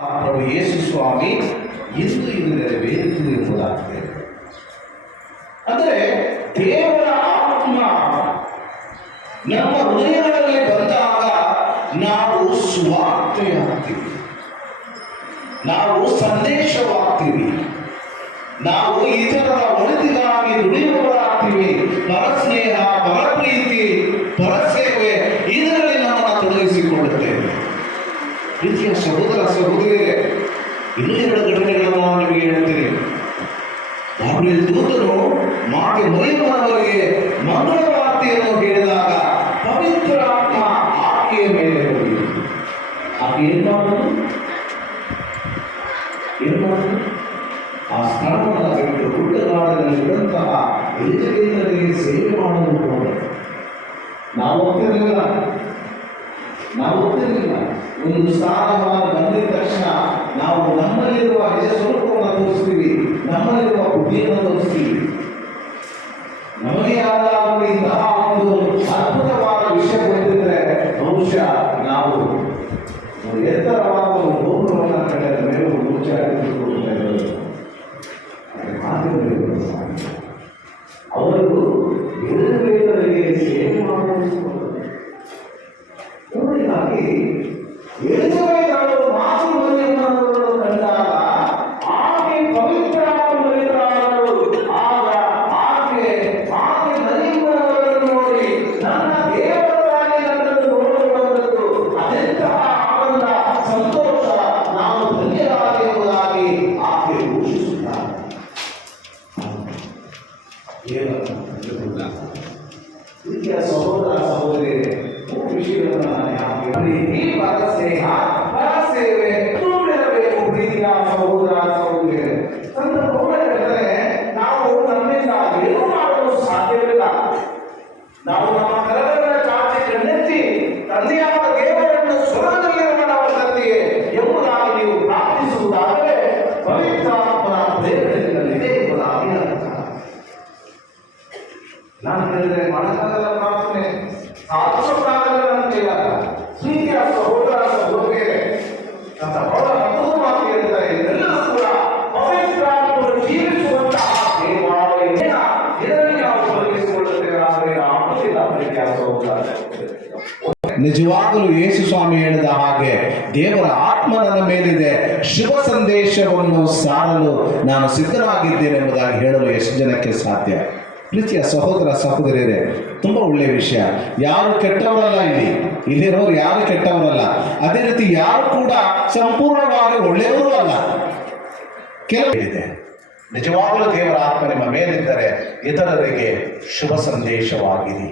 ಪ್ರಭು ಯೇಸು ಸ್ವಾಮಿ ಇಂದು ಇದು ನೆರವೇರಿತು ಎಂಬುದಾಗಿದೆ. ಅಂದರೆ ದೇವರ ಆತ್ಮ ನಮ್ಮ ಹೃದಯಗಳಲ್ಲಿ ಬಂದಾಗ ನಾವು ಸುವಾರ್ತೆಯಾಗ್ತೀವಿ, ನಾವು ಸಂದೇಶವಾಗ್ತೀವಿ, ನಾವು ಇತರರ ಒಳಿತಿಗಾಗಿ ದುಡಿಯುವವರಾಗ್ತೀವಿ. ಪರಸ್ನೇಹ, ಪರಪ್ರೀತಿ, ಪರಸೇವೆ ಇದರಲ್ಲಿ ನಮ್ಮನ್ನು ತೊಡಗಿಸಿಕೊಳ್ಳುತ್ತೇವೆ. ಪ್ರೀತಿಯ ಸಹೋದರ ಸಹೋದರಿಯರೇ, ಇನ್ನೂ 2 ಘಟನೆಗಳನ್ನು ನಾನು ನಿಮಗೆ ಹೇಳ್ತೀನಿ. ಗಾಬ್ರಿಯೇಲ್ ದೂತನು ಮಾತೆ ಮರಿಯಮ್ಮನವರಿಗೆ ಮಂಗಳವಾರ್ತೆಯನ್ನು ಹೇಳಿದಾಗ ಪವಿತ್ರ ಆತ್ಮ ಆಕೆಯ ಮೇಲೆ ಹೋಗಿತು. ಆಕೆ ಏನು ಮಾಡಿದ್ರು? ಆ ಸ್ಥಳವನ್ನು ಬಿಟ್ಟು ಗುಡ್ಡಗಾಡದಲ್ಲಿ ಇದ್ದಂತಹ ಎಲಿಜಬೇತರಿಗೆ ಸೇವೆ ಮಾಡಲು ಹೋದರು. ನಾವು ಹೋಗ್ತಿರಲಿಲ್ಲ. ಒಂದು ಸ್ಥಾನಮಾನ ಬಂದಿದ ತಕ್ಷಣ ನಾವು ನಮ್ಮಲ್ಲಿರುವ ನಿಜ ಸ್ವರೂಪವನ್ನು ತೋರಿಸ್ತೀವಿ, ನಮ್ಮಲ್ಲಿರುವ ಬುದ್ಧಿಯನ್ನು ತೋರಿಸ್ತೀವಿ. ನಮಗೆ ಯಾರಾದರೂ ಇಂತಹ ಒಂದು ಅದ್ಭುತವಾದ ವಿಷಯ ಗೊತ್ತಿದ್ರೆ ಬಹುಶಃ ನಾವು ಎತ್ತರವಾದ ಗೋಪುರವನ್ನು ಕಟ್ಟದ ಮೇಲೆ ಅವರು ಎಲಿಜಬೇತರಿಗೆ ಸೇವೆ ಮಾಡಲು ಹಾಗೆ ಎಲಿಜಬೇತಳು ಮಾತು ಮರಿಯಮ್ಮನವರನ್ನು ಕಂಡಾಗ ಆಕೆ ಪವಿತ್ರಾತ್ಮರಾದಳು. ಆಗ ಆಕೆ ಮಾತೆ ಮರಿಯಮ್ಮನವರನ್ನು ನೋಡಿ ನನ್ನ ದೇವರಾಗಿ ನನ್ನನ್ನು ನೋಡುವಂಥದ್ದು ಅದೆಂತಹ ಆನಂದ, ಸಂತೋಷ, ನಾವು ಧನ್ಯರಾಗಿ ಎಂಬುದಾಗಿ ಆಕೆ ಘೋಷಿಸುತ್ತಾರೆ. ಪ್ರೀತಿಯ ಸಹೋದರ ಸಹೋದರಿಯರೇ, ವಿಷಯಗಳನ್ನು ಪ್ರೀತಿ, ಪರಸ್ನೇಹ, ಪರಸೇವೆ ತುಂಬಿರಬೇಕು. ಪ್ರೀತಿಯ ಸಹೋದರ ಸಹೋದರಿಯರೇ, ಸಂದರ್ಭಗಳಿದ್ದರೆ ನಾವು ನಮ್ಮಿಂದ ಏನು ಮಾಡಲು ಸಾಧ್ಯವಿಲ್ಲ. ನಾವು ನಮ್ಮ ಕರಗಳನ್ನು ಚಾಚಿ ಕಣ್ಣೆತ್ತಿ ತಂದೆಯಾದ ದೇವರನ್ನು ಸ್ವರ್ಗದಲ್ಲಿರುವ ನಮ್ಮ ತಂದೆಯೇ ಎಂಬುದಾಗಿ ನೀವು ಪ್ರಾರ್ಥಿಸುವುದಾದರೆ ಪವಿತ್ರಾತ್ಮನ ಪ್ರೇರಣೆಗಳಿದೆ ಎಂಬುದಾಗಿ ಅರ್ಥ. ನಾನು ಹೇಳಿದರೆ ಮನಸ್ಸಲ್ಲ ಪ್ರಾರ್ಥನೆ ಸಾಧಿಸೋದಾಗಲ್ಲ ನಂತಿಲ್ಲ. ಪ್ರೀತಿಯ ಸಹೋದರ ಸಹೋದರಿಯರೇ, ಅಂತ ಬಹಳ ಅದ್ಭುತವಾಗಿ ಹೇಳ್ತಾರೆ. ಇದೆಲ್ಲವೂ ಕೂಡ ಪವಿತ್ರಾತ್ಮರು ಜೀವಿಸುವಂತಹ ದೇವಾಲಯ. ಇದರಲ್ಲಿ ನಾವು ತೊಡಗಿಸಿಕೊಳ್ಳುತ್ತೇವೆ ಆದರೆ ಆಗುತ್ತಿಲ್ಲ. ಪ್ರೀತಿಯ ಸಹೋದರ ನಿಜವಾಗಲೂ ಯೇಸು ಸ್ವಾಮಿ ಹೇಳಿದ ಹಾಗೆ ದೇವರ ಆತ್ಮ ನನ್ನ ಮೇಲಿದೆ, ಶುಭ ಸಂದೇಶವನ್ನು ಸಾರಲು ನಾನು ಸಿದ್ಧವಾಗಿದ್ದೇನೆ ಎಂಬುದಾಗಿ ಹೇಳಲು ಎಷ್ಟು ಜನಕ್ಕೆ ಸಾಧ್ಯ? ಪ್ರೀತಿಯ ಸಹೋದರ ಸಹೋದರಿಯರೇ, ತುಂಬ ಒಳ್ಳೆಯ ವಿಷಯ. ಯಾರು ಕೆಟ್ಟವರಲ್ಲ, ಇಲ್ಲಿರೋರು ಯಾರು ಕೆಟ್ಟವರಲ್ಲ. ಅದೇ ರೀತಿ ಯಾರು ಕೂಡ ಸಂಪೂರ್ಣವಾಗಿ ಒಳ್ಳೆಯವರು ಅಲ್ಲ. ಕೆಲವಿದೆ. ನಿಜವಾಗಲೂ ದೇವರ ಆತ್ಮ ನಿಮ್ಮ ಮೇಲಿದ್ದರೆ ಇತರರಿಗೆ ಶುಭ ಸಂದೇಶವಾಗಿದೆ.